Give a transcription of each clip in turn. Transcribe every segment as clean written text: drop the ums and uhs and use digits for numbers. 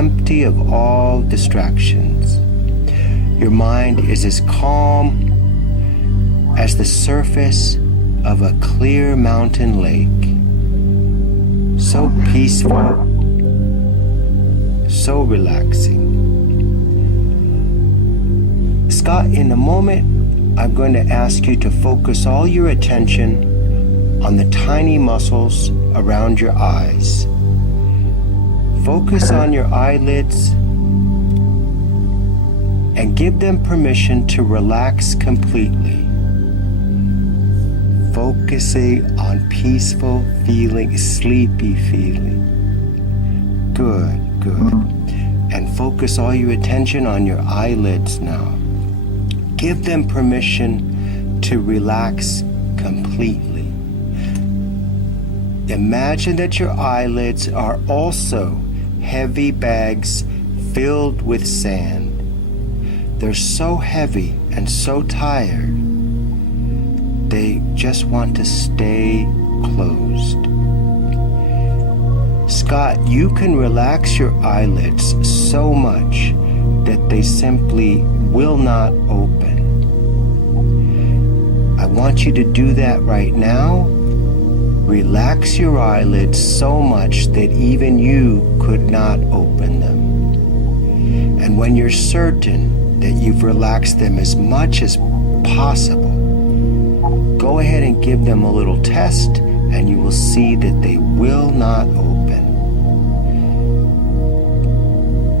empty of all distractions. Your mind is as calm as the surface of a clear mountain lake. So peaceful, so relaxing. Scott, in a moment, I'm going to ask you to focus all your attention on the tiny muscles around your eyes. Focus on your eyelids and give them permission to relax completely. Focusing on peaceful feeling, sleepy feeling. Good, good. And focus all your attention on your eyelids now. Give them permission to relax completely. Imagine that your eyelids are also heavy bags filled with sand. They're so heavy and so tired, they just want to stay closed. Scott, you can relax your eyelids so much that they simply will not open. I want you to do that right now. Relax your eyelids so much that even you could not open them. And when you're certain that you've relaxed them as much as possible, go ahead and give them a little test, and you will see that they will not open.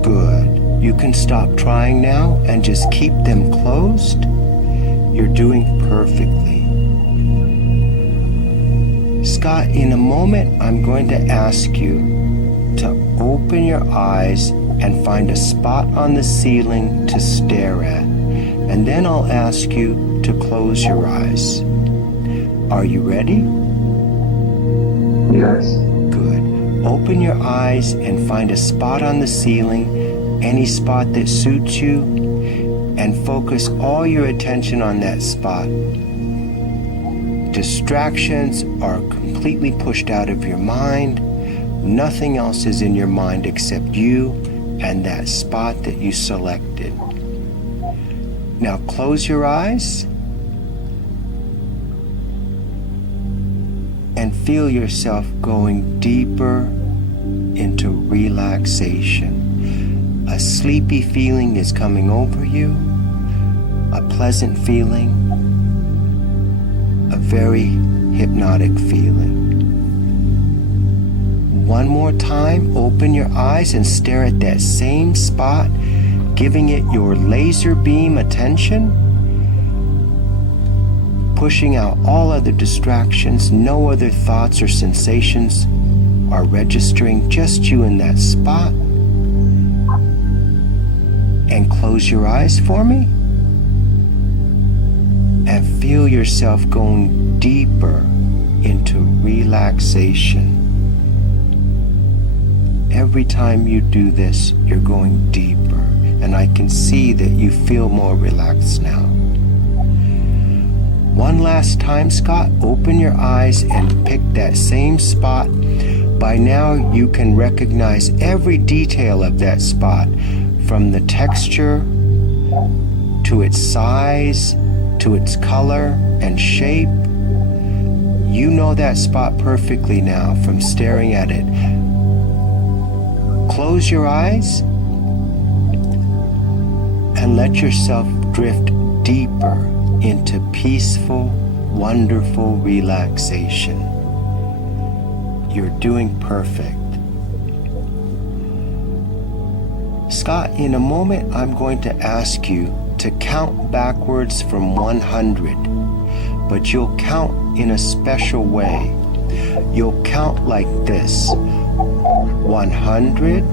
Good. You can stop trying now and just keep them closed. You're doing perfectly. Scott, in a moment, I'm going to ask you to open your eyes and find a spot on the ceiling to stare at. And then I'll ask you to close your eyes. Are you ready? Yes. Good. Open your eyes and find a spot on the ceiling, any spot that suits you, and focus all your attention on that spot. Distractions are completely pushed out of your mind. Nothing else is in your mind except you and that spot that you selected. Now close your eyes and feel yourself going deeper into relaxation. A sleepy feeling is coming over you, a pleasant feeling, a very hypnotic feeling. One more time, open your eyes and stare at that same spot, giving it your laser beam attention, pushing out all other distractions. No other thoughts or sensations are registering, just you in that spot. And close your eyes for me. And feel yourself going deeper into relaxation. Every time you do this, you're going deeper. And I can see that you feel more relaxed now. One last time, Scott, open your eyes and pick that same spot. By now, you can recognize every detail of that spot, from the texture to its size, to its color and shape. You know that spot perfectly now from staring at it. Close your eyes and let yourself drift deeper into peaceful, wonderful relaxation. You're doing perfect. Scott, in a moment, I'm going to ask you to count backwards from 100, but you'll count in a special way. You'll count like this: 100,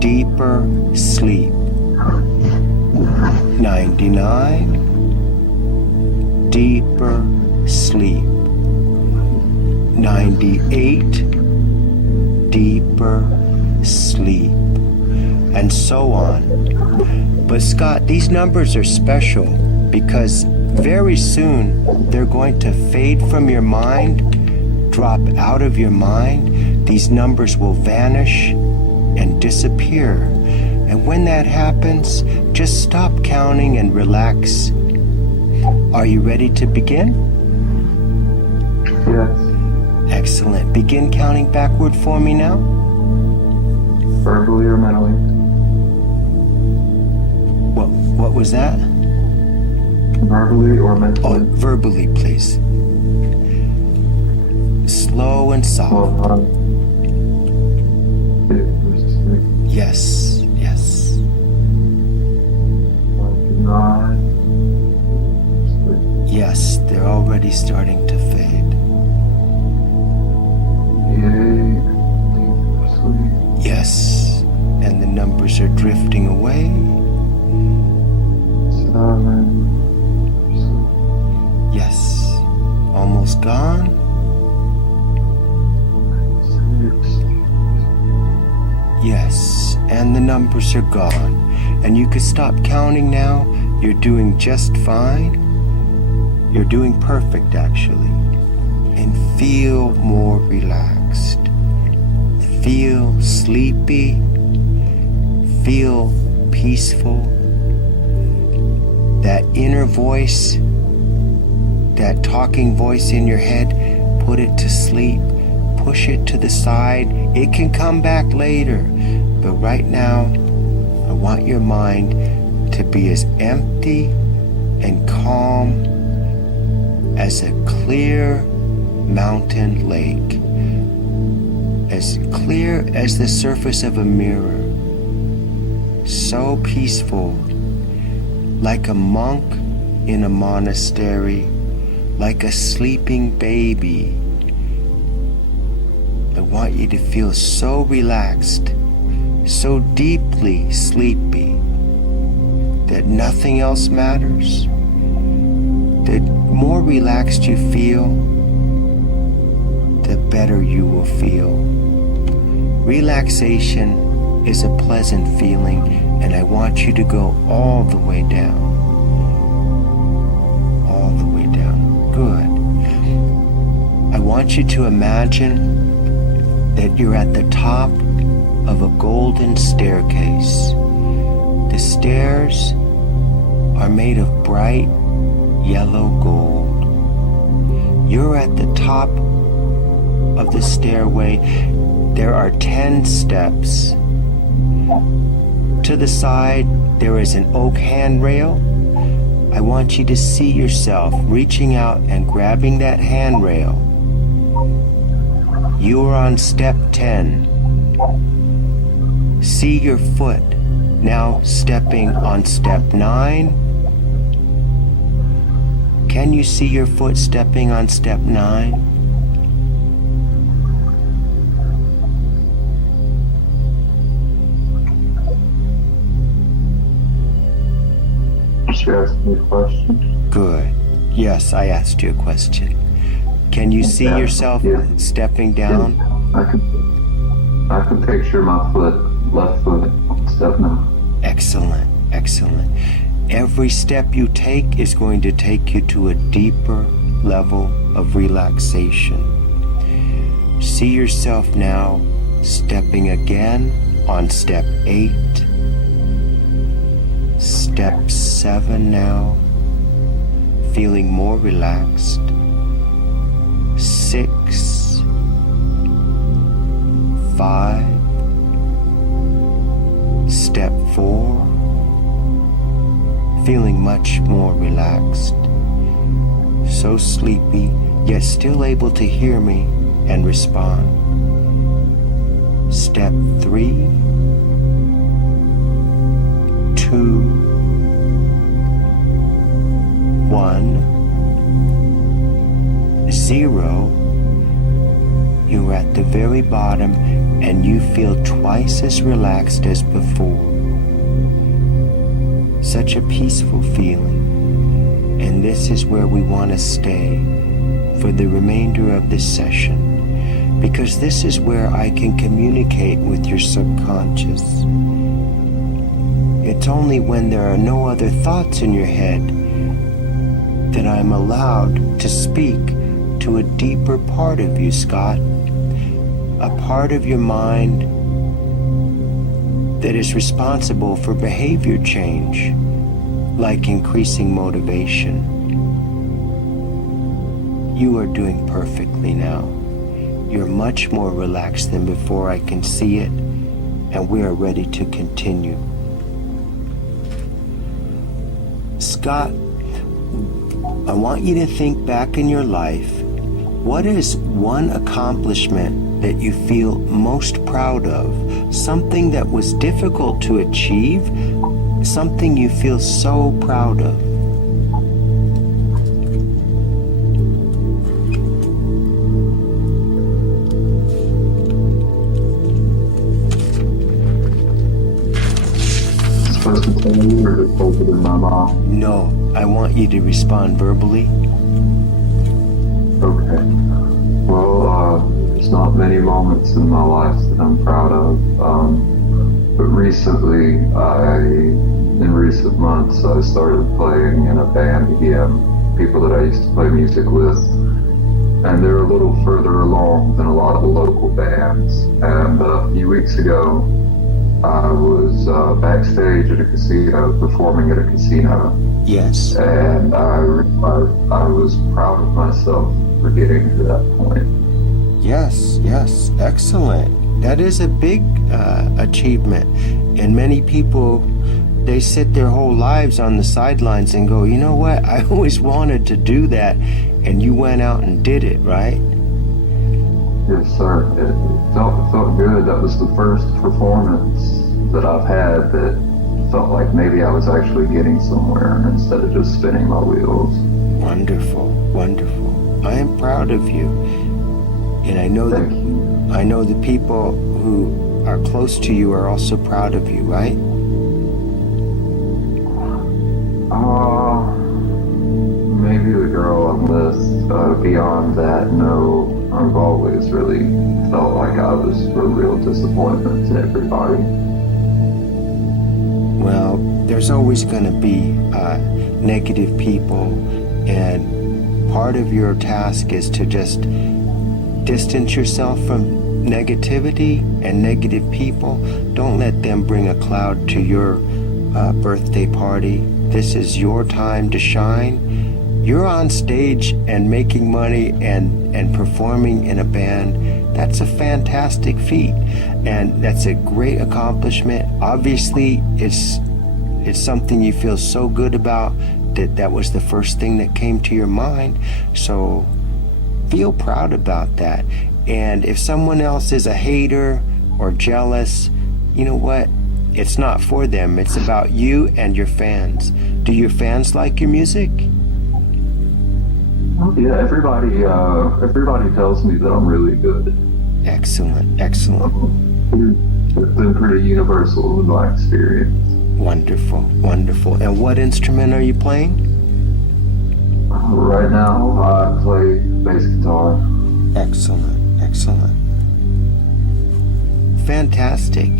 deeper sleep. 99, deeper sleep. 98, deeper sleep. And so on. But Scott, these numbers are special because very soon they're going to fade from your mind, drop out of your mind. These numbers will vanish and disappear. And when that happens, just stop counting and relax. Are you ready to begin? Yes. Excellent. Begin counting backward for me now. Verbally or mentally? What was that? Verbally or mentally? Oh, verbally, please. Slow and soft. Yes, yes. 9. Yes, they're already starting to fade. 8. Yes, and the numbers are drifting away. 7. Yes, almost gone. 6. Yes, and the numbers are gone. And you can stop counting now. You're doing just fine. You're doing perfect, actually. And feel more relaxed. Feel sleepy. Feel peaceful. That inner voice, that talking voice in your head, put it to sleep. Push it to the side. It can come back later. But right now, I want your mind to be as empty and calm as a clear mountain lake. As clear as the surface of a mirror. So peaceful. Like a monk in a monastery. Like a sleeping baby. I want you to feel so relaxed, so deeply sleepy, that nothing else matters. The more relaxed you feel, the better you will feel. Relaxation is a pleasant feeling, and I want you to go all the way down. All the way down. Good. I want you to imagine that you're at the top of a golden staircase. The stairs are made of bright yellow gold. You're at the top of the stairway. There are 10 steps. To the side, there is an oak handrail. I want you to see yourself reaching out and grabbing that handrail. You are on step 10. See your foot now stepping on step 9. Can you see your foot stepping on step 9? She asked me a question. Good. Yes, I asked you a question. Can you see yourself stepping down? I can picture my left foot, step 9. Excellent, excellent. Every step you take is going to take you to a deeper level of relaxation. See yourself now stepping again on step 8. Step 7 now, feeling more relaxed. 6, 5, step 4, feeling much more relaxed. So sleepy, yet still able to hear me and respond. Step 3, 2, 1, 0. You're at the very bottom and you feel twice as relaxed as before. Such a peaceful feeling. And this is where we want to stay for the remainder of this session, because this is where I can communicate with your subconscious. It's only when there are no other thoughts in your head that I'm allowed to speak to a deeper part of you, Scott. A part of your mind that is responsible for behavior change, like increasing motivation. You are doing perfectly now. You're much more relaxed than before. I can see it, and we are ready to continue. Scott, I want you to think back in your life. What is one accomplishment that you feel most proud of? Something that was difficult to achieve? Something you feel so proud of? Supposed to tell you or just hold it in my mouth? No, I want you to respond verbally. Okay. Well, there's not many moments in my life that I'm proud of. But recently, in recent months, I started playing in a band again. People that I used to play music with. And they're a little further along than a lot of the local bands. And a few weeks ago, I was backstage at a casino, performing at a casino. Yes. And I was proud of myself for getting to that point. Yes, excellent. That is a big achievement. And many people, they sit their whole lives on the sidelines and go, you know what, I always wanted to do that. And you went out and did it, right? Yes, sir. It felt good. That was the first performance that I've had that felt like maybe I was actually getting somewhere instead of just spinning my wheels. Wonderful, wonderful. I am proud of you. And I know the people who are close to you are also proud of you, right? Maybe the girl I'm with. Beyond that, no. I've always really felt like I was a real disappointment to everybody. Well, there's always going to be negative people, and part of your task is to just distance yourself from negativity and negative people. Don't let them bring a cloud to your birthday party. This is your time to shine. You're on stage and making money and performing in a band. That's a fantastic feat, and that's a great accomplishment. Obviously, it's something you feel so good about that was the first thing that came to your mind. So feel proud about that. And if someone else is a hater or jealous, you know what? It's not for them. It's about you and your fans. Do your fans like your music? Yeah, everybody tells me that I'm really good. Excellent. It's been pretty universal in my experience. Wonderful. And what instrument are you playing? Right now, I play bass guitar. Excellent. Fantastic.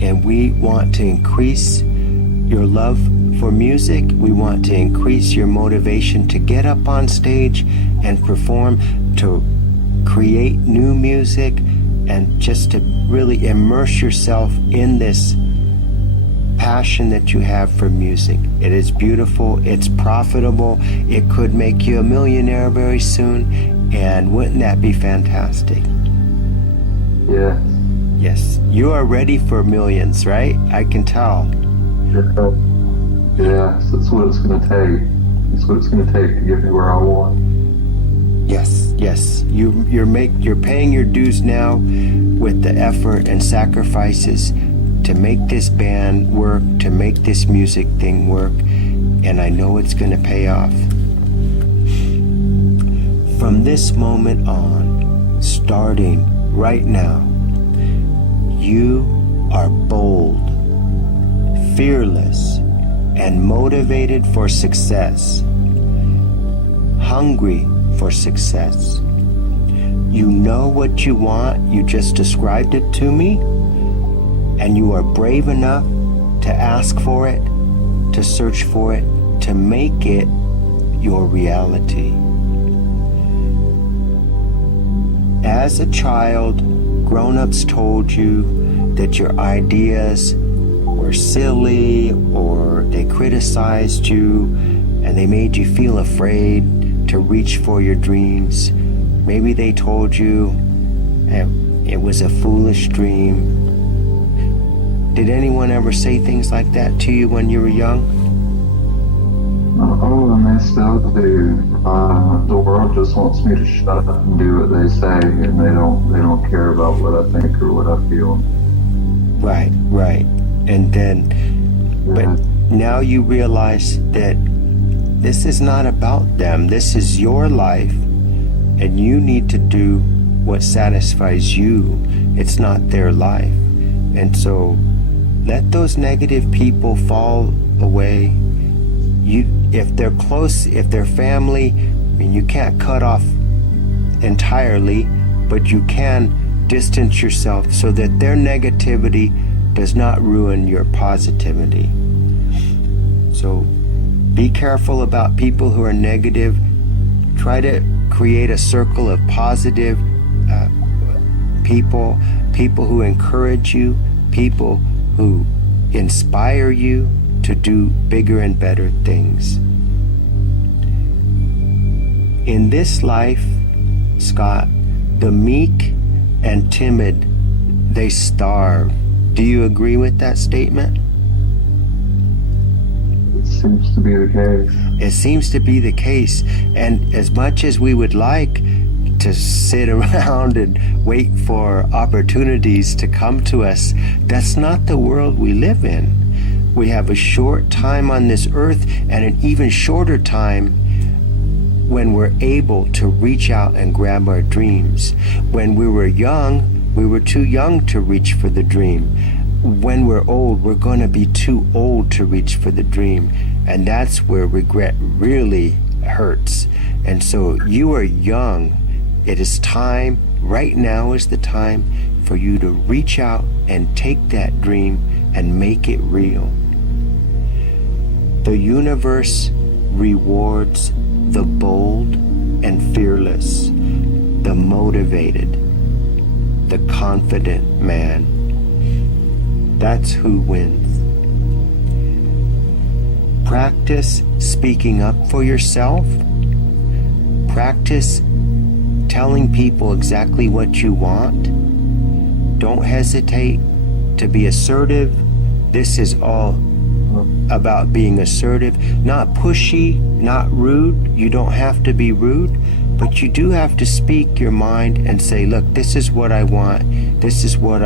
And we want to increase your love for music. We want to increase your motivation to get up on stage and perform, to create new music, and just to really immerse yourself in this passion that you have for music. It is beautiful, it's profitable, it could make you a millionaire very soon, and wouldn't that be fantastic? Yeah. Yes, you are ready for millions, right? I can tell. Yeah, so that's what it's going to take. That's what it's going to take to get me where I want. Yes. You're paying your dues now with the effort and sacrifices to make this band work, to make this music thing work, and I know it's going to pay off. From this moment on, starting right now, you are bold, fearless, and motivated for success, hungry for success. You know what you want, you just described it to me, and you are brave enough to ask for it, to search for it, to make it your reality. As a child, grown-ups told you that your ideas were silly, or they criticized you and they made you feel afraid to reach for your dreams. Maybe they told you it was a foolish dream. Did anyone ever say things like that to you when you were young? Oh, and they still do. The world just wants me to shut up and do what they say, and they don't care about what I think or what I feel. Right. And then, but now you realize that this is not about them. This is your life, and you need to do what satisfies you. It's not their life. And so let those negative people fall away. If they're close, if they're family, I mean, you can't cut off entirely, but you can distance yourself so that their negativity does not ruin your positivity. So be careful about people who are negative. Try to create a circle of positive people who encourage you, people who inspire you to do bigger and better things. In this life, Scott, the meek and timid, they starve. Do you agree with that statement? It seems to be the case. It seems to be the case. And as much as we would like to sit around and wait for opportunities to come to us, that's not the world we live in. We have a short time on this earth, and an even shorter time when we're able to reach out and grab our dreams. When we were young, we were too young to reach for the dream. When we're old, we're going to be too old to reach for the dream. And that's where regret really hurts. And so you are young. It is time, right now is the time for you to reach out and take that dream and make it real. The universe rewards the bold and fearless, the motivated, the confident man. That's who wins. Practice speaking up for yourself. Practice telling people exactly what you want. Don't hesitate to be assertive. This is all about being assertive, not pushy, not rude. You don't have to be rude, but you do have to speak your mind and say, look, this is what I want. This is what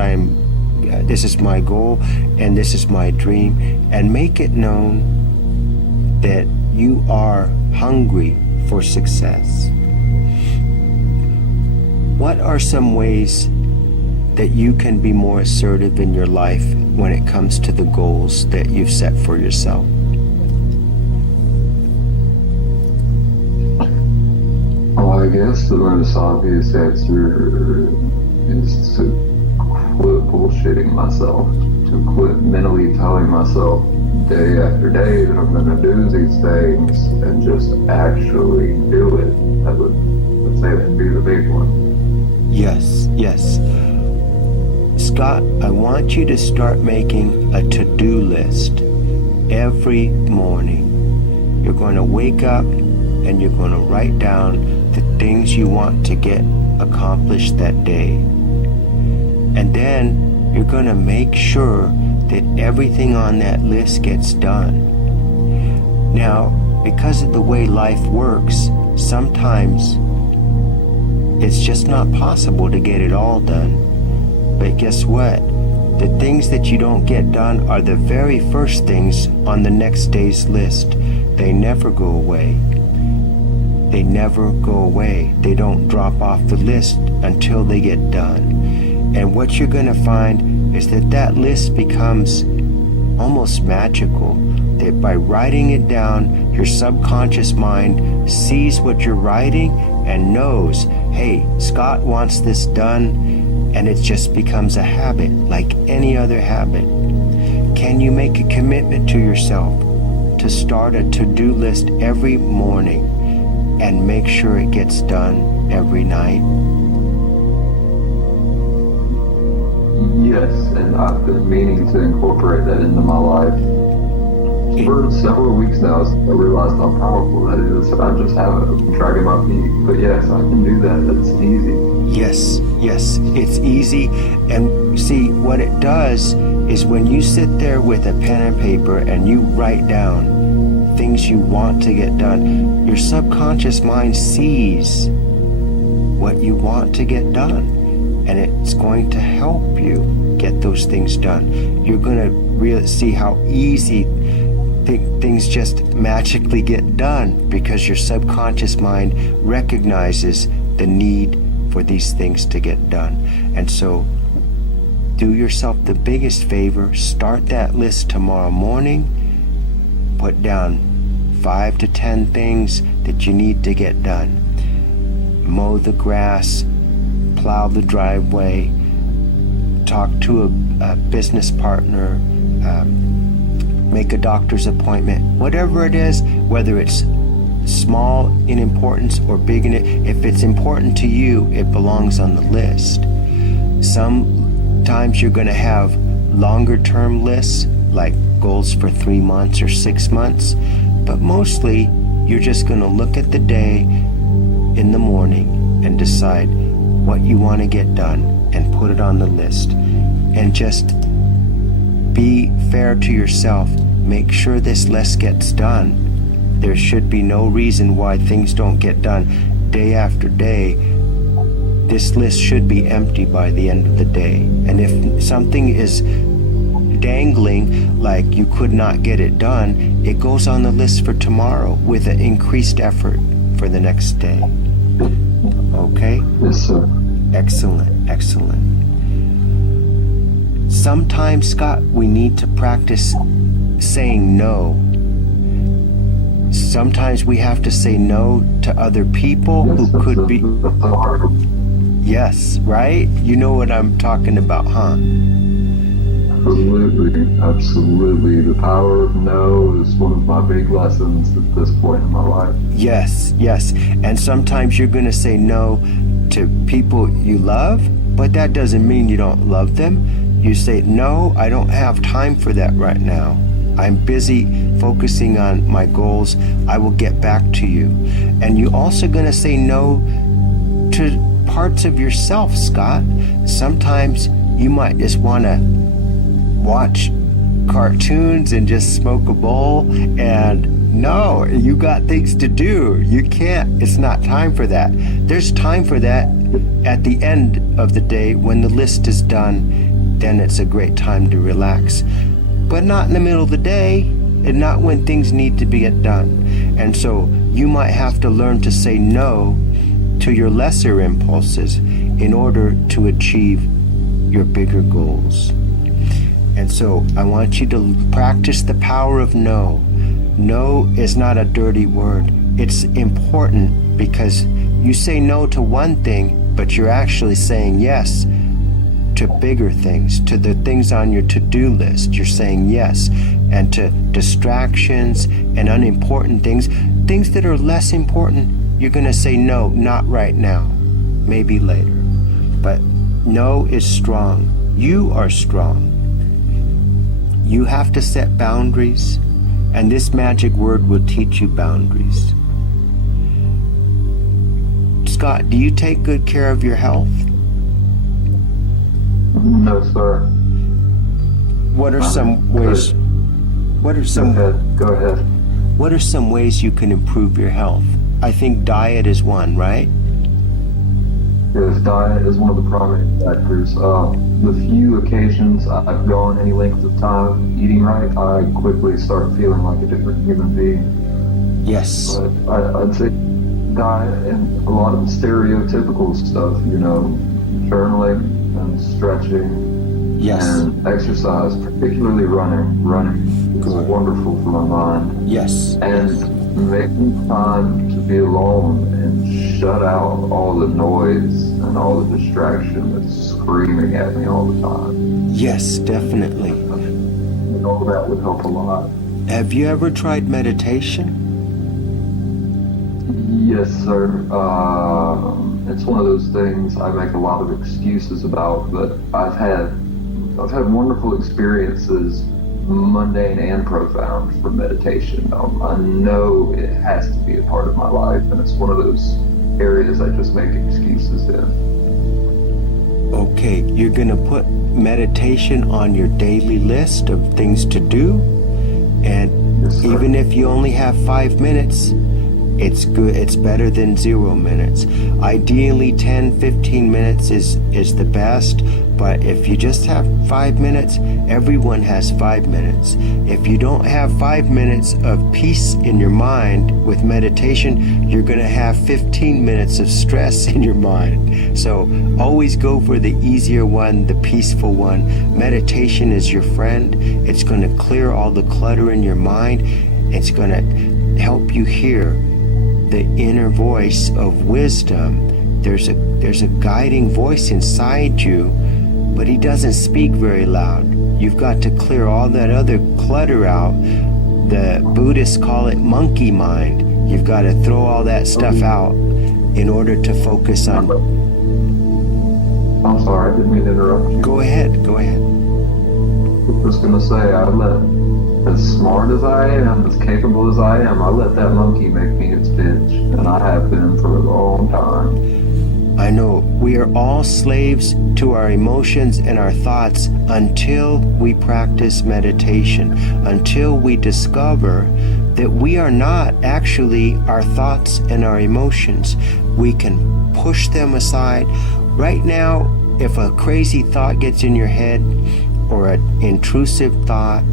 this is my goal, and this is my dream, and make it known that you are hungry for success. What are some ways that you can be more assertive in your life when it comes to the goals that you've set for yourself? Well, I guess the most obvious answer is to quit bullshitting myself, to quit mentally telling myself day after day that I'm going to do these things and just actually do it. I'd say that'd be the big one. Yes. Scott, I want you to start making a to-do list every morning. You're going to wake up and you're going to write down the things you want to get accomplished that day. And then you're going to make sure that everything on that list gets done. Now, because of the way life works, sometimes it's just not possible to get it all done. But guess what? The things that you don't get done are the very first things on the next day's list. They never go away. They never go away. They don't drop off the list until they get done. And what you're going to find is that list becomes almost magical. That by writing it down, your subconscious mind sees what you're writing and knows, hey, Scott wants this done, and it just becomes a habit like any other habit. Can you make a commitment to yourself to start a to-do list every morning and make sure it gets done every night? Yes, and I've been meaning to incorporate that into my life for several weeks now. I realized how powerful that is, and I just haven't dragging my feet. But yes, I can do that. That's easy. Yes, it's easy. And see, what it does is when you sit there with a pen and paper and you write down things you want to get done, your subconscious mind sees what you want to get done, and it's going to help you get those things done. You're going to really see how easy things just magically get done because your subconscious mind recognizes the need for these things to get done. And so do yourself the biggest favor, start that list tomorrow morning, put down 5 to 10 things that you need to get done. Mow the grass, plow the driveway, talk to a business partner, make a doctor's appointment, whatever it is, whether it's small in importance or big in it. If it's important to you, it belongs on the list. Sometimes you're going to have longer term lists, like goals for 3 months or 6 months, but mostly you're just going to look at the day in the morning and decide what you want to get done and put it on the list. And just be fair to yourself. Make sure this list gets done. There should be no reason why things don't get done day after day. This list should be empty by the end of the day. And if something is dangling, like you could not get it done, it goes on the list for tomorrow with an increased effort for the next day. Okay? Yes, sir. Excellent. Sometimes, Scott, we need to practice saying no. Sometimes we have to say no to other people who could be... Yes, right? You know what I'm talking about, huh? Absolutely. The power of no is one of my big lessons at this point in my life. Yes. And sometimes you're going to say no to people you love, but that doesn't mean you don't love them. You say, no, I don't have time for that right now. I'm busy focusing on my goals. I will get back to you. And you're also going to say no to parts of yourself, Scott. Sometimes you might just want to watch cartoons and just smoke a bowl, and no, you got things to do. You can't, it's not time for that. There's time for that at the end of the day when the list is done. Then it's a great time to relax, but not in the middle of the day and not when things need to be get done. And so you might have to learn to say no to your lesser impulses in order to achieve your bigger goals. And so I want you to practice the power of no. No is not a dirty word. It's important because you say no to one thing, but you're actually saying yes to bigger things, to the things on your to-do list. You're saying yes. And to distractions and unimportant things that are less important, you're going to say no, not right now, maybe later. But no is strong. You are strong. You have to set boundaries, and this magic word will teach you boundaries. Scott, do you take good care of your health? No, sir. What are some ways? Go ahead. What are some ways you can improve your health? I think diet is one, right? Yes, diet is one of the primary factors. The few occasions I've gone any length of time eating right, I quickly start feeling like a different human being. Yes. But I'd say diet and a lot of the stereotypical stuff, journaling and stretching. Yes. And exercise, particularly running. Running is wonderful for my mind. Yes. And making time to be alone and shut out all the noise and all the distraction that's screaming at me all the time. Yes, definitely. And all that would help a lot. Have you ever tried meditation? Yes, sir. It's one of those things I make a lot of excuses about, but I've had I've had wonderful experiences, mundane and profound, from meditation. I know it has to be a part of my life, and it's one of those areas I just make excuses in. Okay, you're going to put meditation on your daily list of things to do, and Yes, sir. even if you only have 5 minutes, it's good. It's better than 0 minutes. Ideally 10-15 minutes is the best, but if you just have 5 minutes, everyone has 5 minutes. If you don't have 5 minutes of peace in your mind with meditation, you're going to have 15 minutes of stress in your mind. So always go for the easier one, the peaceful one. Meditation is your friend. It's going to clear all the clutter in your mind. It's going to help you hear the inner voice of wisdom. There's a guiding voice inside you, but he doesn't speak very loud. You've got to clear all that other clutter out. The Buddhists call it monkey mind. You've got to throw all that stuff out in order to focus on. I'm sorry, I didn't mean to interrupt you. Go ahead. I was going to say, as smart as I am, as capable as I am, I let that monkey make me its bitch, and I have been for a long time. I know we are all slaves to our emotions and our thoughts until we practice meditation, until we discover that we are not actually our thoughts and our emotions. We can push them aside. Right now, if a crazy thought gets in your head, or an intrusive thought,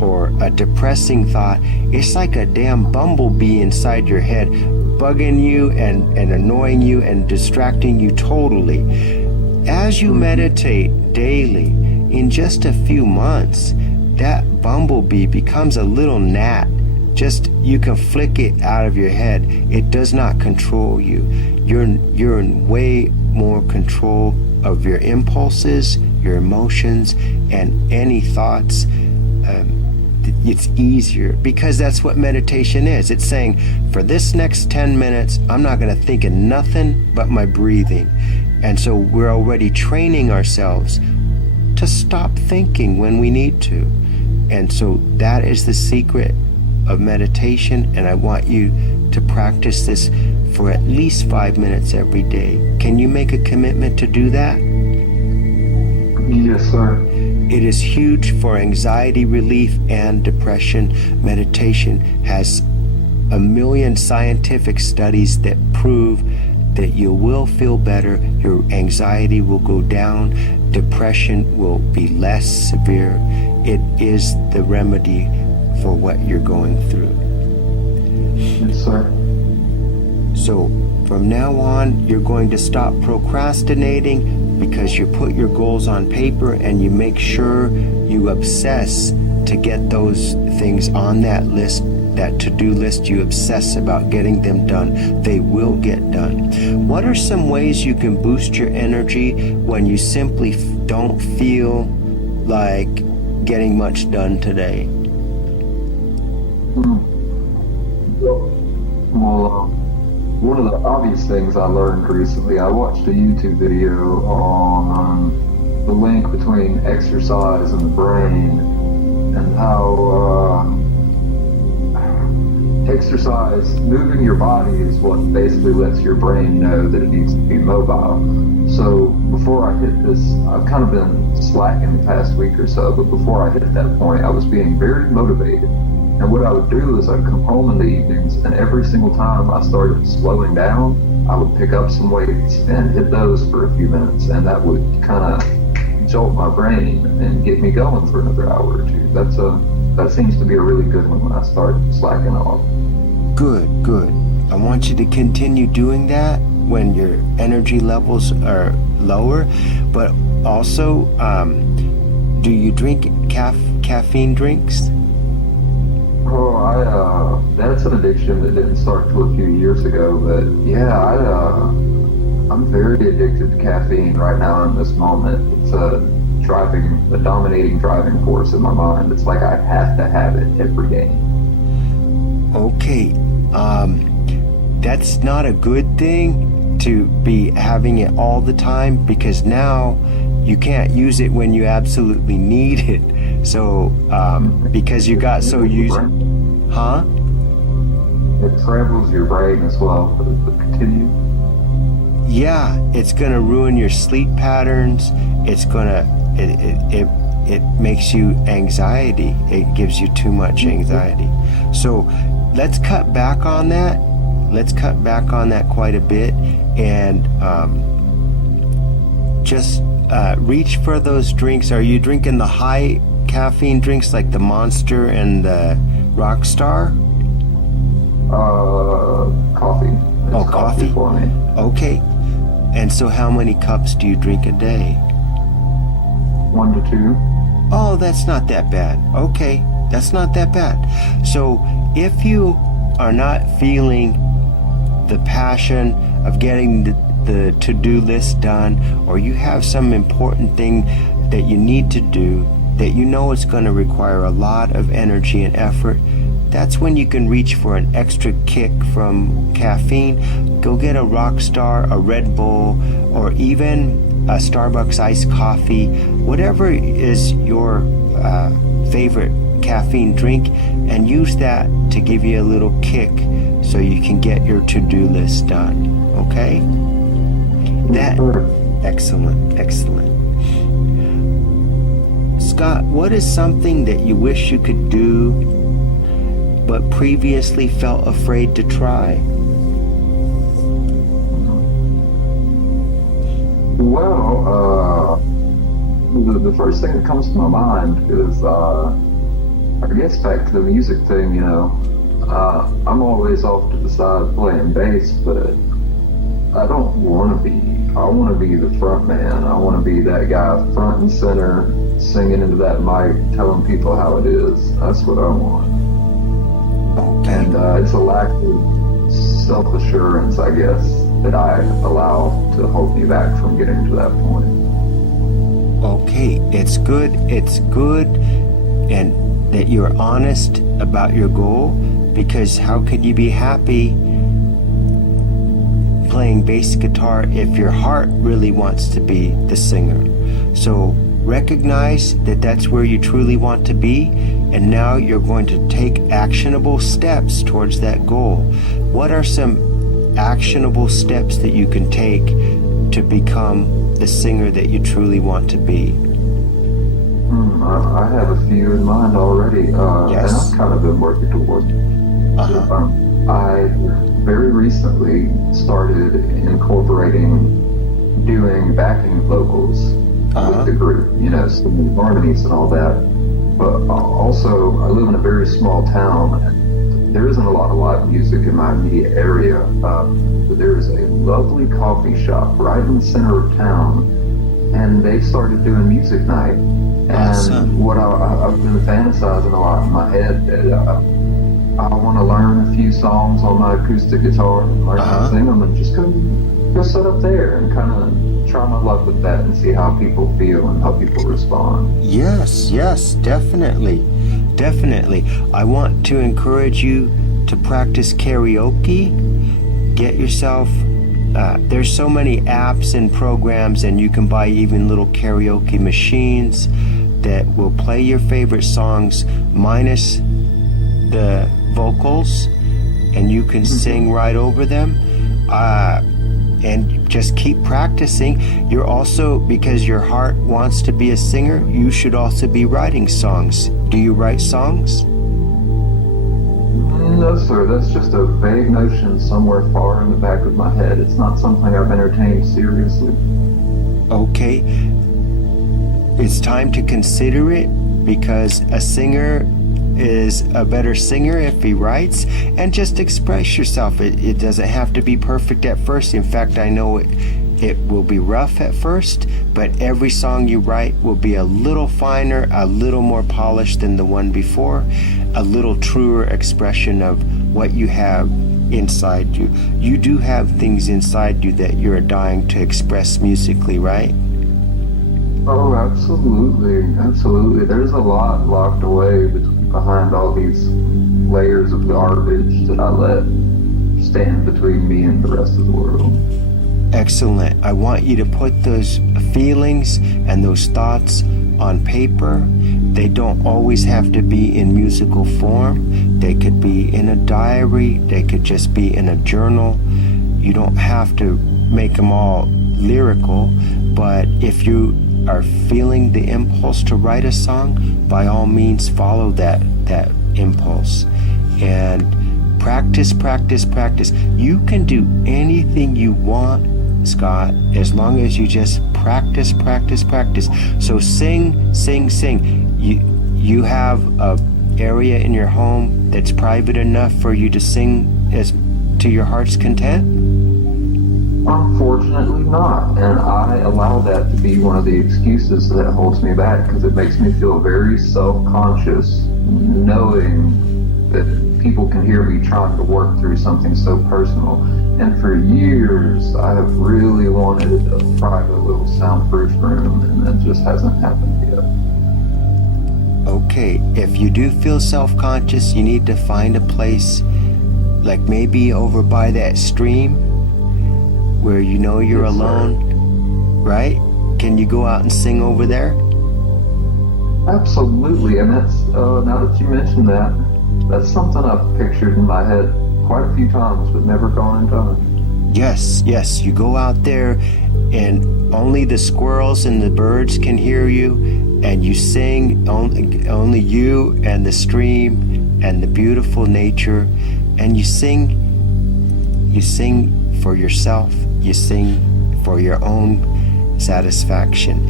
or a depressing thought, it's like a damn bumblebee inside your head, bugging you and annoying you and distracting you totally. As you meditate daily, in just a few months, that bumblebee becomes a little gnat. Just, you can flick it out of your head. It does not control you. You're in way more control of your impulses, your emotions, and any thoughts. It's easier because that's what meditation is. It's saying, for this next 10 minutes, I'm not going to think of nothing but my breathing. And so we're already training ourselves to stop thinking when we need to. And so that is the secret of meditation. And I want you to practice this for at least 5 minutes every day. Can you make a commitment to do that? Yes, sir. It is huge for anxiety relief and depression. Meditation has 1 million scientific studies that prove that you will feel better, your anxiety will go down, depression will be less severe. It is the remedy for what you're going through. Yes, sir. So from now on, you're going to stop procrastinating, because you put your goals on paper and you make sure you obsess to get those things on that list, that to-do list. You obsess about getting them done. They will get done. What are some ways you can boost your energy when you simply don't feel like getting much done today? Well, one of the obvious things I learned recently, I watched a YouTube video on the link between exercise and the brain, and how exercise, moving your body, is what basically lets your brain know that it needs to be mobile. So before I hit this, I've kind of been slacking the past week or so, but before I hit that point, I was being very motivated. And what I would do is I'd come home in the evenings, and every single time I started slowing down, I would pick up some weights and hit those for a few minutes, and that would kind of jolt my brain and get me going for another hour or two. That seems to be a really good one when I start slacking off. Good. I want you to continue doing that when your energy levels are lower, but also, do you drink caffeine drinks? Oh, that's an addiction that didn't start till a few years ago, but yeah, I'm very addicted to caffeine right now in this moment. It's a dominating driving force in my mind. It's like I have to have it every day. Okay, that's not a good thing to be having it all the time, because now you can't use it when you absolutely need it. So, because you got so used, huh? It travels your brain as well, but continue. Yeah, it's gonna ruin your sleep patterns. It's gonna, it makes you anxiety. It gives you too much anxiety. So let's cut back on that. Let's cut back on that quite a bit, and just reach for those drinks. Are you drinking the high caffeine drinks like the Monster and the Rockstar? Coffee. It's coffee for me. Okay. And so how many cups do you drink a day? 1 to 2. Oh, that's not that bad. Okay, that's not that bad. So if you are not feeling the passion of getting the to-do list done, or you have some important thing that you need to do that you know is going to require a lot of energy and effort, that's when you can reach for an extra kick from caffeine. Go get a Rockstar, a Red Bull, or even a Starbucks iced coffee, whatever is your favorite caffeine drink, and use that to give you a little kick so you can get your to-do list done. Okay? That, excellent, excellent. Scott, what is something that you wish you could do but previously felt afraid to try? Well, the first thing that comes to my mind is, I guess back to the music thing, I'm always off to the side playing bass, but I don't want to be. I want to be the front man. I want to be that guy front and center, singing into that mic, telling people how it is. That's what I want. Okay. And it's a lack of self-assurance, I guess, that I allow to hold me back from getting to that point. Okay, it's good, and that you're honest about your goal, because how could you be happy playing bass guitar if your heart really wants to be the singer? So recognize that that's where you truly want to be, and now you're going to take actionable steps towards that goal. What are some actionable steps that you can take to become the singer that you truly want to be? I have a few in mind already, Yes. and I've kind of been working towards it. I very recently started incorporating doing backing vocals with the group, singing harmonies and all that. But also, I live in a very small town, and there isn't a lot of live music in my immediate area. But there is a lovely coffee shop right in the center of town, and they started doing music night. And what I've been fantasizing a lot in my head that I want to learn a few songs on my acoustic guitar and learn how to sing them, and just go sit up there and kind of try my luck with that and see how people feel and how people respond. Yes, definitely. I want to encourage you to practice karaoke. Get yourself, there's so many apps and programs, and you can buy even little karaoke machines that will play your favorite songs minus the vocals, and you can sing right over them. And just keep practicing. You're also, because your heart wants to be a singer, you should also be writing songs. Do you write songs? No, sir. That's just a vague notion somewhere far in the back of my head. It's not something I've entertained seriously. Okay. It's time to consider it, because a singer is a better singer if he writes, and just express yourself. It doesn't have to be perfect at first. In fact, I know it will be rough at first, but every song you write will be a little finer, a little more polished than the one before, a little truer expression of what you have inside you. You do have things inside you that you're dying to express musically, right? Oh, absolutely. There's a lot locked away behind all these layers of garbage that I let stand between me and the rest of the world. Excellent. I want you to put those feelings and those thoughts on paper. They don't always have to be in musical form. They could be in a diary. They could just be in a journal. You don't have to make them all lyrical, but if you are feeling the impulse to write a song, by all means follow that impulse and practice. You can do anything you want, Scott, as long as you just practice. So sing. You have a area in your home that's private enough for you to sing as to your heart's content? Unfortunately not, and I allow that to be one of the excuses that holds me back, because it makes me feel very self-conscious knowing that people can hear me trying to work through something so personal. And for years I have really wanted a private little soundproof room, and that just hasn't happened yet. Okay, if you do feel self-conscious, you need to find a place, like maybe over by that stream where you know you're alone, right? Can you go out and sing over there? Absolutely, and that's, now that you mention that, that's something I've pictured in my head quite a few times, but never gone and done. Yes, you go out there and only the squirrels and the birds can hear you, and you sing, only you and the stream and the beautiful nature, and you sing for yourself, you sing for your own satisfaction,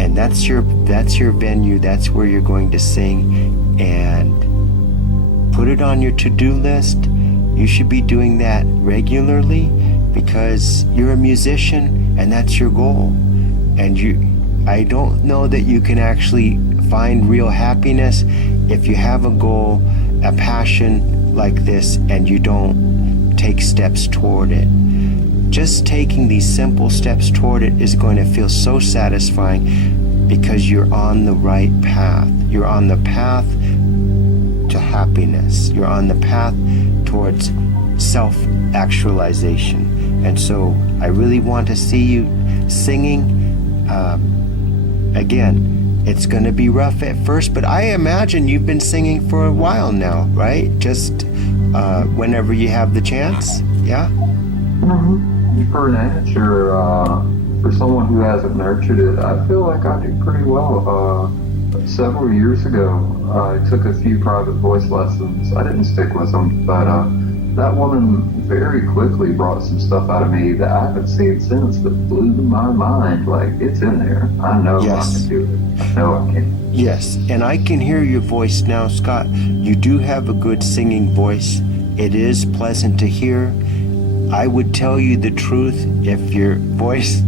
and that's your venue, that's where you're going to sing, and put it on your to-do list. You should be doing that regularly because you're a musician and that's your goal. And I don't know that you can actually find real happiness if you have a goal, a passion like this, and you don't take steps toward it. Just taking these simple steps toward it is going to feel so satisfying because you're on the right path. You're on the path to happiness. You're on the path towards self-actualization. And so I really want to see you singing. Again, it's going to be rough at first, but I imagine you've been singing for a while now, right? Just whenever you have the chance, yeah? Mm-hmm. For an amateur, for someone who hasn't nurtured it, I feel like I do pretty well. Several years ago, I took a few private voice lessons. I didn't stick with them, but that woman very quickly brought some stuff out of me that I haven't seen since that blew my mind. Like, it's in there. I know I can do it. I know I can. Yes, and I can hear your voice now, Scott. You do have a good singing voice. It is pleasant to hear. I would tell you the truth, if your voice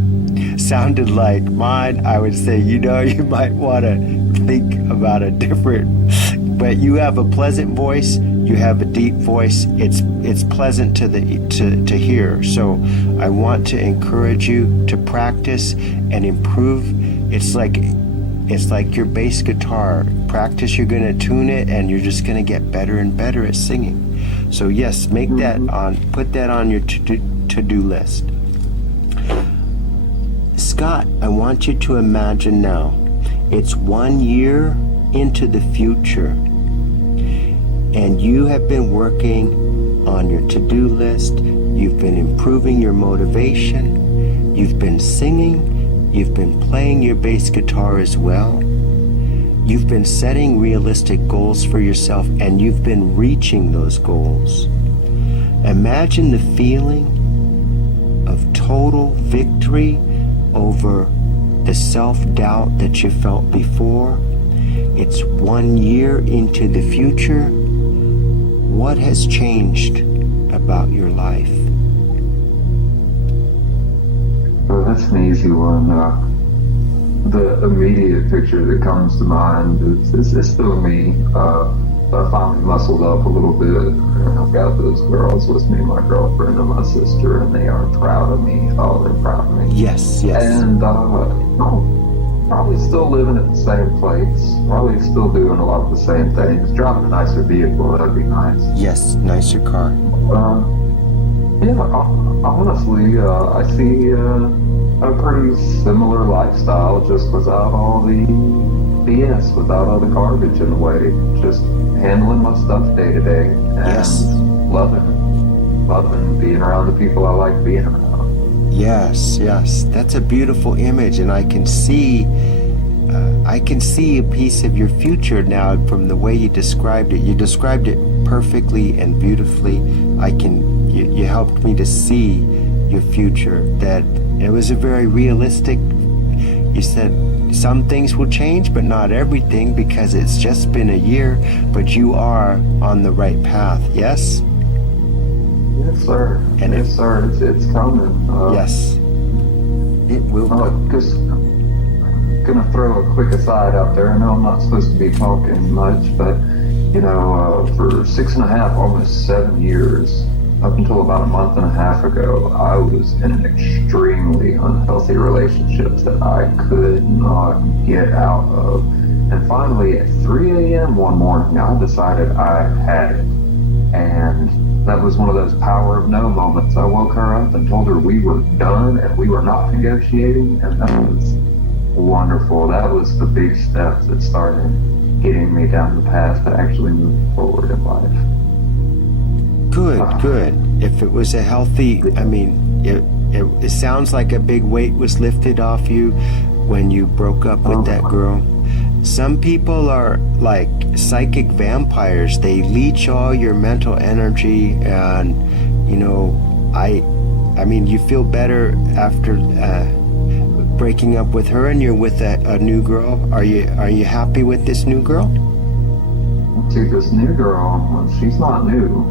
sounded like mine, I would say, you might want to think about a different, but you have a pleasant voice, you have a deep voice, it's pleasant to hear. So I want to encourage you to practice and improve. It's like your bass guitar. Practice, you're going to tune it, and you're just going to get better and better at singing. So yes, put that on your to-do list. Scott, I want you to imagine now, it's 1 year into the future, and you have been working on your to-do list, you've been improving your motivation, you've been singing, you've been playing your bass guitar as well, you've been setting realistic goals for yourself, and you've been reaching those goals. Imagine the feeling of total victory over the self-doubt that you felt before. It's 1 year into the future. What has changed about your life? Well, that's an easy one. The immediate picture that comes to mind is still me. I finally muscled up a little bit. I've got those girls with me, my girlfriend and my sister, and they are proud of me. Oh, they're proud of me. Yes. And probably still living at the same place. Probably still doing a lot of the same things. Driving a nicer vehicle, that'd be nice. Yes, nicer car. Yeah, honestly, I see a pretty similar lifestyle, just without all the BS, without all the garbage in the way. Just handling my stuff day to day Yes. and loving being around the people I like being around. Yes, yes. That's a beautiful image, and I can see a piece of your future now from the way you described it. You described it perfectly and beautifully. You helped me to see your future, that it was a very realistic. You said some things will change, but not everything, because it's just been a year, but you are on the right path. Yes? Yes, sir. And yes, sir. It's coming. Yes. It will come. Just gonna throw a quick aside out there. I know I'm not supposed to be talking much, but for 6.5, almost 7 years, up until about a month and a half ago, I was in an extremely unhealthy relationship that I could not get out of. And finally, at 3 a.m. one morning, I decided I had it. And that was one of those power of no moments. I woke her up and told her we were done and we were not negotiating, and that was wonderful. That was the big steps that started getting me down the path to actually moving forward in life. Good. If it was a healthy, it sounds like a big weight was lifted off you when you broke up with that girl. Some people are like psychic vampires. They leech all your mental energy, and you feel better after breaking up with her, and you're with a new girl. Are you happy with this new girl? See, this new girl, she's not new.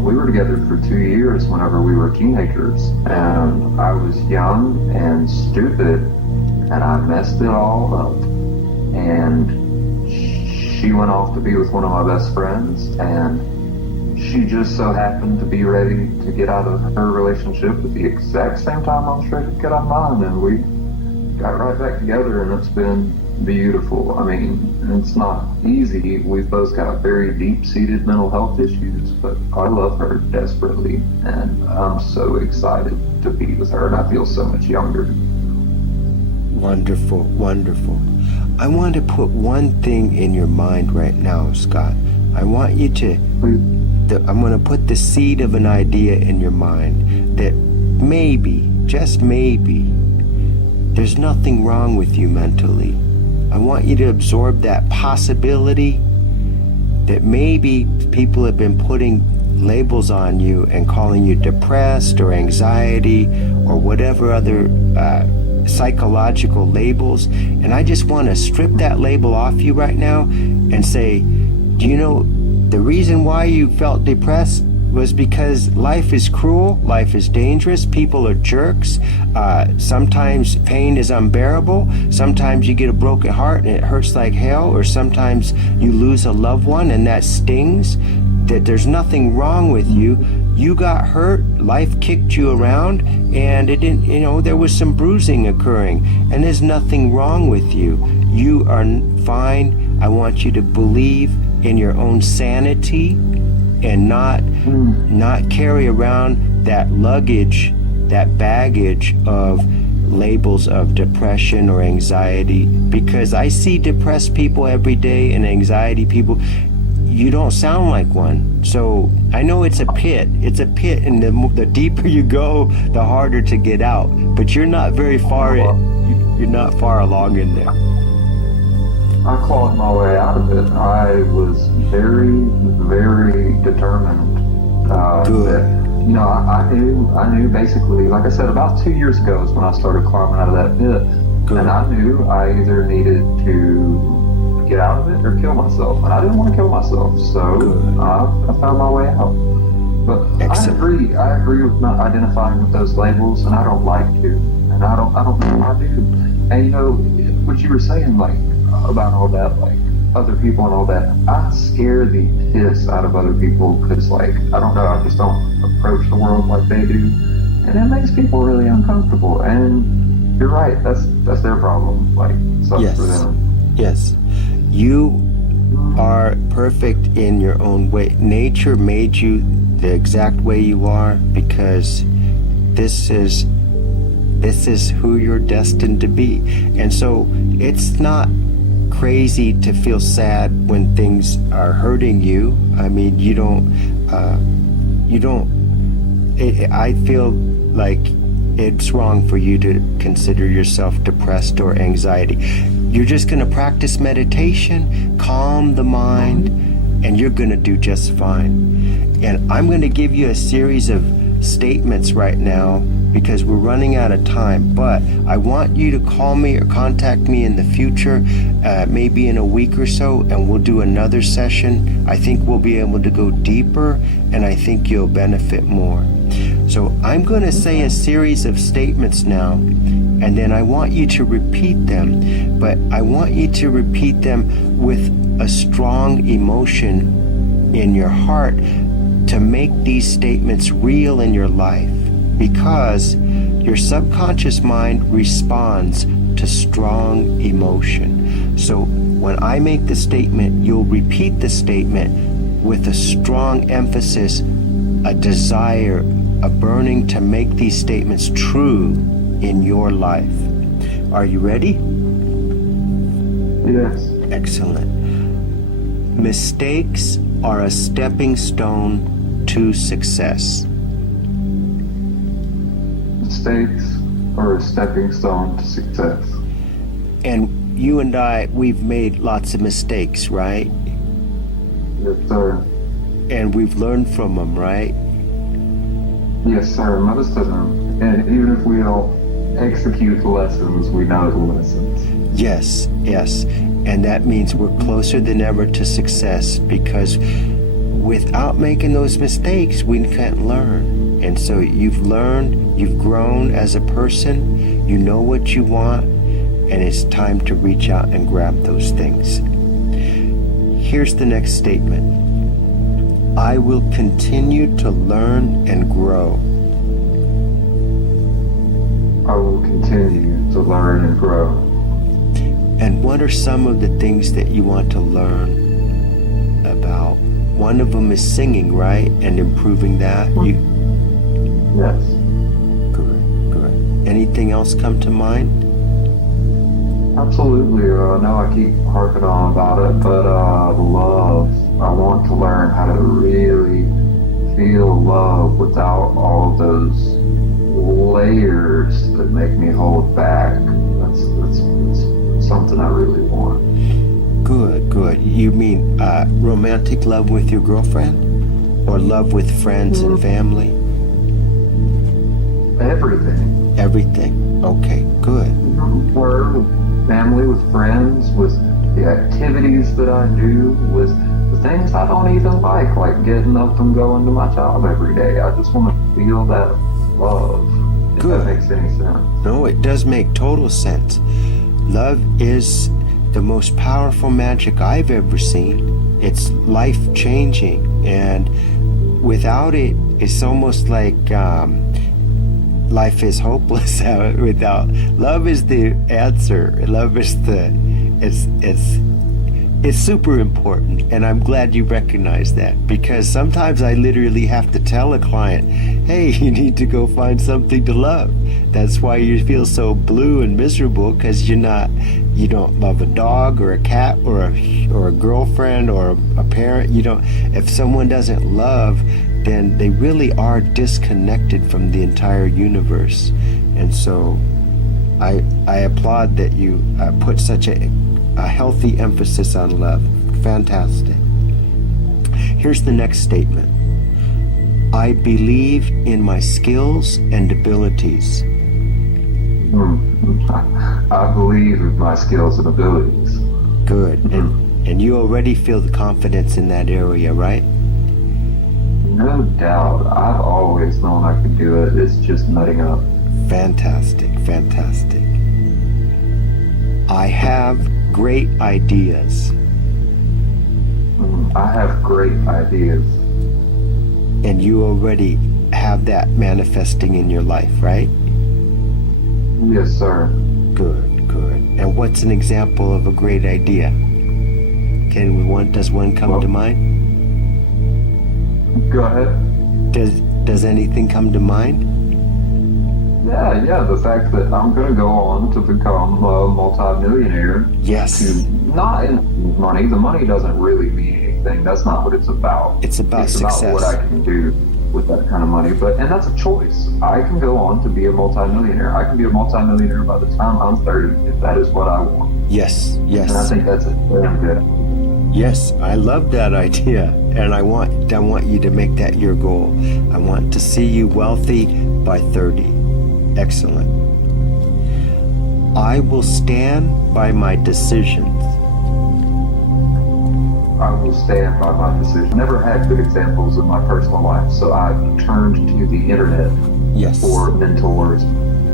We were together for 2 years whenever we were teenagers, and I was young and stupid, and I messed it all up. And she went off to be with one of my best friends, and she just so happened to be ready to get out of her relationship at the exact same time I was ready to get out of mine, and we got right back together, and it's been beautiful. I mean, it's not easy. We've both got very deep-seated mental health issues, but I love her desperately, and I'm so excited to be with her, and I feel so much younger. Wonderful, wonderful. I want to put one thing in your mind right now, Scott. I want you to, I'm going to put the seed of an idea in your mind that maybe, just maybe, there's nothing wrong with you mentally. I want you to absorb that possibility that maybe people have been putting labels on you and calling you depressed or anxiety or whatever other psychological labels. And I just want to strip that label off you right now and say, do you know the reason why you felt depressed was because life is cruel, life is dangerous, people are jerks, sometimes pain is unbearable, sometimes you get a broken heart and it hurts like hell, or sometimes you lose a loved one and that stings, that there's nothing wrong with you. You got hurt, life kicked you around, and it didn't, there was some bruising occurring, and there's nothing wrong with you. You are fine. I want you to believe in your own sanity and not carry around that luggage, that baggage of labels of depression or anxiety, because I see depressed people every day and anxiety people. You don't sound like one. So I know it's a pit, and the deeper you go, the harder to get out, but you're not very far you're not far along in there. I clawed my way out of it. I was very, very determined. Good. I knew basically, like I said, about 2 years ago is when I started climbing out of that pit. Good. And I knew I either needed to get out of it or kill myself. And I didn't want to kill myself, so I found my way out. But excellent. I agree with not identifying with those labels, and I don't like to. And I don't think I do. And what you were saying, like, about all that, like other people and all that, I scare the piss out of other people because, like, I don't know, I just don't approach the world like they do, and it makes people really uncomfortable. And you're right, that's their problem. Like, sucks for them. Yes, you are perfect in your own way. Nature made you the exact way you are because this is This is who you're destined to be. And so it's not crazy to feel sad when things are hurting you. I mean, I feel like it's wrong for you to consider yourself depressed or anxiety. You're just going to practice meditation, calm the mind, and you're going to do just fine. And I'm going to give you a series of statements right now because we're running out of time, but I want you to call me or contact me in the future, maybe in a week or so, and we'll do another session. I think we'll be able to go deeper, and I think you'll benefit more. So I'm going to say a series of statements now, and then I want you to repeat them, but I want you to repeat them with a strong emotion in your heart to make these statements real in your life, because your subconscious mind responds to strong emotion. So when I make the statement, you'll repeat the statement with a strong emphasis, a desire, a burning to make these statements true in your life. Are you ready? Yes. Excellent. Mistakes are a stepping stone to success. Mistakes are a stepping stone to success. And you and I, we've made lots of mistakes, right? Yes, sir. And we've learned from them, right? Yes, sir. Most of them. And even if we don't execute the lessons, we know the lessons. Yes, yes. And that means we're closer than ever to success, because without making those mistakes, we can't learn. And so you've learned, you've grown as a person, you know what you want, and it's time to reach out and grab those things. Here's the next statement. I will continue to learn and grow. I will continue to learn and grow. And what are some of the things that you want to learn about? One of them is singing, right? And improving that. Yes. Good. Anything else come to mind? Absolutely. I know I keep harping on about it, but love. I want to learn how to really feel love without all of those layers that make me hold back. That's something I really want. Good. You mean romantic love with your girlfriend? Or love with friends and family? Everything. Everything. Okay, good. Where with family, with friends, with the activities that I do, with the things I don't even like getting up and going to my job every day. I just want to feel that love. If Good. that makes any sense. No, it does make total sense. Love is the most powerful magic I've ever seen. It's life-changing, and without it, it's almost like life is hopeless without. Love is the answer. Love is it's super important, and I'm glad you recognize that, because sometimes I literally have to tell a client, hey, you need to go find something to love. That's why you feel so blue and miserable, because you don't love a dog or a cat or a girlfriend or a parent. If someone doesn't love, then they really are disconnected from the entire universe. And so I applaud that you put such a healthy emphasis on love. Fantastic. Here's the next statement. I believe in my skills and abilities. I believe in my skills and abilities. Good. And you already feel the confidence in that area, right? No doubt. I've always known I could do it. It's just nutting up. Fantastic. I have great ideas. I have great ideas. And you already have that manifesting in your life, right? Yes, sir. Good. And what's an example of a great idea? Does one come to mind? Go ahead. Does anything come to mind? Yeah. The fact that I'm going to go on to become a multimillionaire. Yes. To not in money. The money doesn't really mean anything. That's not what it's about. It's about success. About what I can do with that kind of money. And that's a choice. I can go on to be a multimillionaire. I can be a multimillionaire by the time I'm 30 if that is what I want. Yes. And I think that's a damn good idea. Yes, I love that idea, and I want you to make that your goal. I want to see you wealthy by 30. Excellent. I will stand by my decisions. I will stand by my decision. Never had good examples in my personal life, so I turned to the internet for mentors.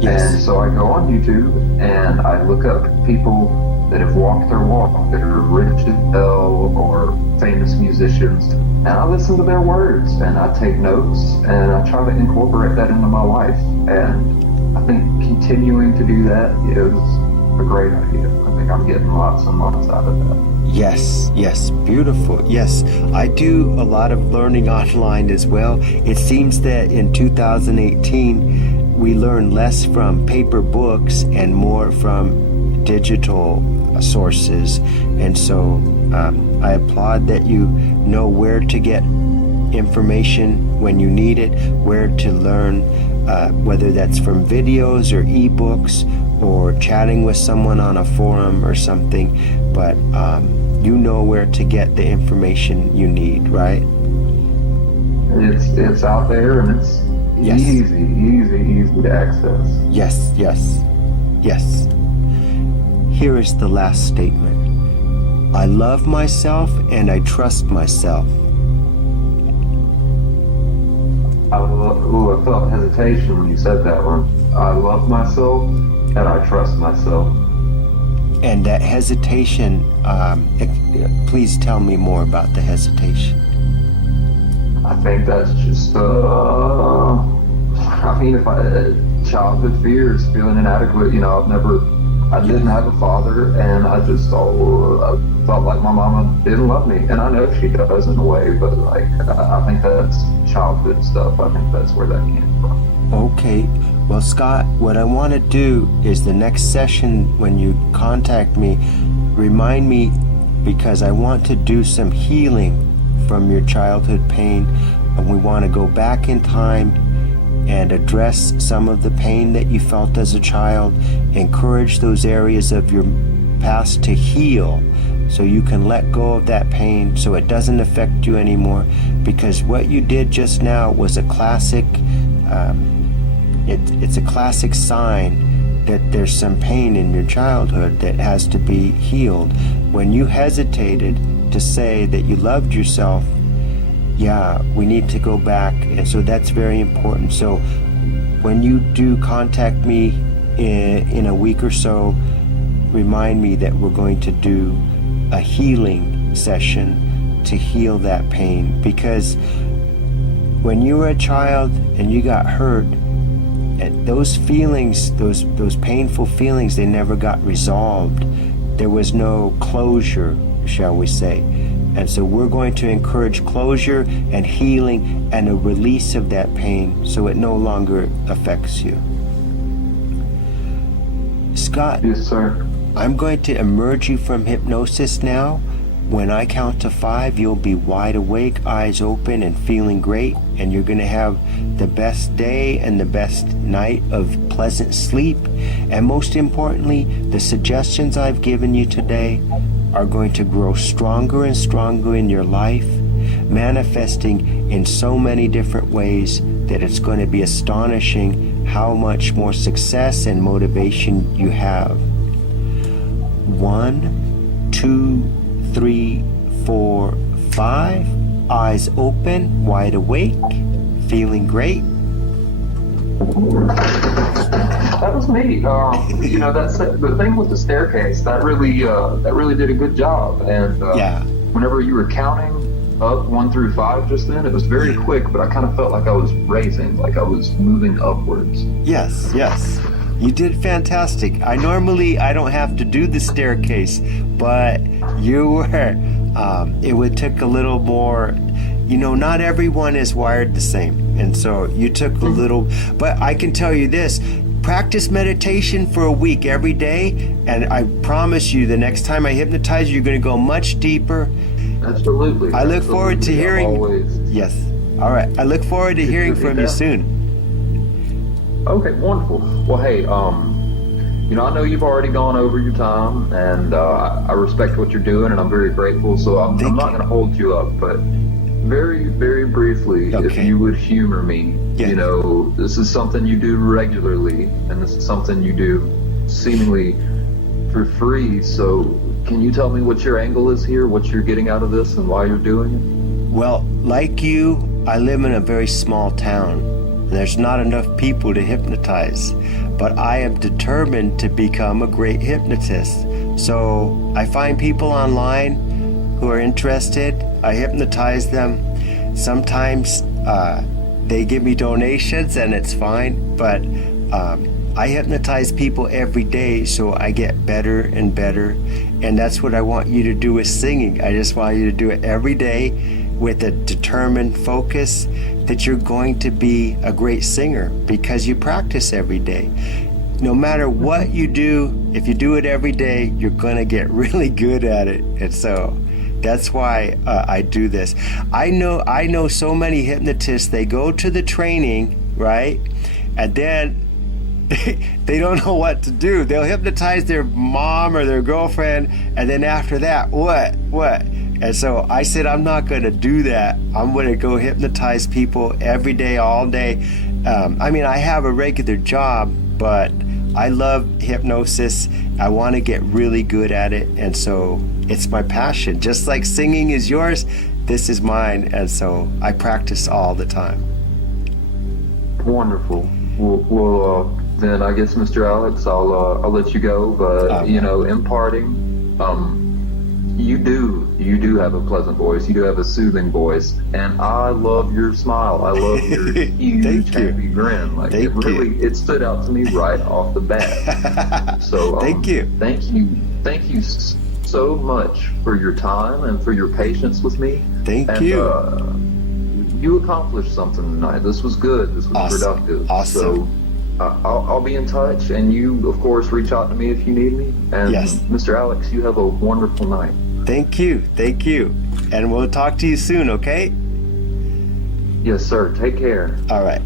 Yes. And so I go on YouTube and I look up people that have walked their walk, that are rich as hell or famous musicians, and I listen to their words and I take notes and I try to incorporate that into my life. And I think continuing to do that is a great idea. I think I'm getting lots and lots out of that. Yes, beautiful. Yes, I do a lot of learning online as well. It seems that in 2018, we learn less from paper books and more from digital sources. And so I applaud that you know where to get information when you need it, where to learn, whether that's from videos or ebooks or chatting with someone on a forum or something. But you know where to get the information you need, right? It's out there and it's easy to access. Yes. Here is the last statement. I love myself and I trust myself. I felt hesitation when you said that one. I love myself and I trust myself. And that hesitation, please tell me more about the hesitation. I think that's just, childhood fears, feeling inadequate. I didn't have a father, and I just I felt like my mama didn't love me. And I know she does in a way, but I think that's childhood stuff. I think that's where that came from. Okay. Well, Scott, what I want to do is the next session when you contact me, remind me, because I want to do some healing from your childhood pain, and we want to go back in time and address some of the pain that you felt as a child, encourage those areas of your past to heal so you can let go of that pain so it doesn't affect you anymore, because what you did just now was a classic it's a classic sign that there's some pain in your childhood that has to be healed. When you hesitated to say that you loved yourself, we need to go back, and so that's very important. So when you do contact me in a week or so, remind me that we're going to do a healing session to heal that pain, because when you were a child and you got hurt, and those feelings, those painful feelings, they never got resolved. There was no closure, shall we say. And so we're going to encourage closure and healing and a release of that pain so it no longer affects you. Scott. Yes, sir. I'm going to emerge you from hypnosis now. When I count to 5, you'll be wide awake, eyes open, and feeling great. And you're going to have the best day and the best night of pleasant sleep. And most importantly, the suggestions I've given you today are going to grow stronger and stronger in your life, manifesting in so many different ways that it's going to be astonishing how much more success and motivation you have. 1, 2, 3, 4, 5. Eyes open, wide awake, feeling great. That was neat. That's the thing with the staircase. That really did a good job. And whenever you were counting up 1 through 5 just then, it was very quick, but I kind of felt like I was raising, like I was moving upwards. Yes. You did fantastic. I don't have to do the staircase, but you were. It would take a little more. Not everyone is wired the same. And so you took a little, but I can tell you this, practice meditation for a week every day, and I promise you the next time I hypnotize you, you're going to go much deeper. Absolutely. I look forward to hearing. Always. Yes. All right. I look forward to hearing from you soon. Okay, wonderful. Well, hey, I know you've already gone over your time, and I respect what you're doing, and I'm very grateful. So I'm not going to hold you up, but very, very briefly, if you would humor me. Yes. This is something you do regularly, and this is something you do seemingly for free. So can you tell me what your angle is here, what you're getting out of this, and why you're doing it? Well, like you, I live in a very small town. There's not enough people to hypnotize, but I am determined to become a great hypnotist. So I find people online who are interested. I hypnotize them. Sometimes they give me donations and it's fine, but I hypnotize people every day, so I get better and better. And that's what I want you to do with singing. I just want you to do it every day with a determined focus that you're going to be a great singer because you practice every day. No matter what you do, if you do it every day, you're going to get really good at it. And so that's why I do this. I know so many hypnotists, they go to the training, right? And then they don't know what to do. They'll hypnotize their mom or their girlfriend, and then after that, what? And so I said, I'm not going to do that. I'm going to go hypnotize people every day, all day. I have a regular job, but I love hypnosis. I want to get really good at it. And so it's my passion. Just like singing is yours, this is mine. And so I practice all the time. Wonderful. Well, then I guess, Mr. Alex, I'll let you go. But, in parting, you do have a pleasant voice. You do have a soothing voice, and I love your smile. I love your huge happy grin. Like it stood out to me right off the bat. So thank you so much for your time and for your patience with me. Thank you. You accomplished something tonight. This was good. This was productive. Awesome. So I'll be in touch, and you, of course, reach out to me if you need me. And Mr. Alex, you have a wonderful night. Thank you. And we'll talk to you soon, okay? Yes, sir. Take care. All right.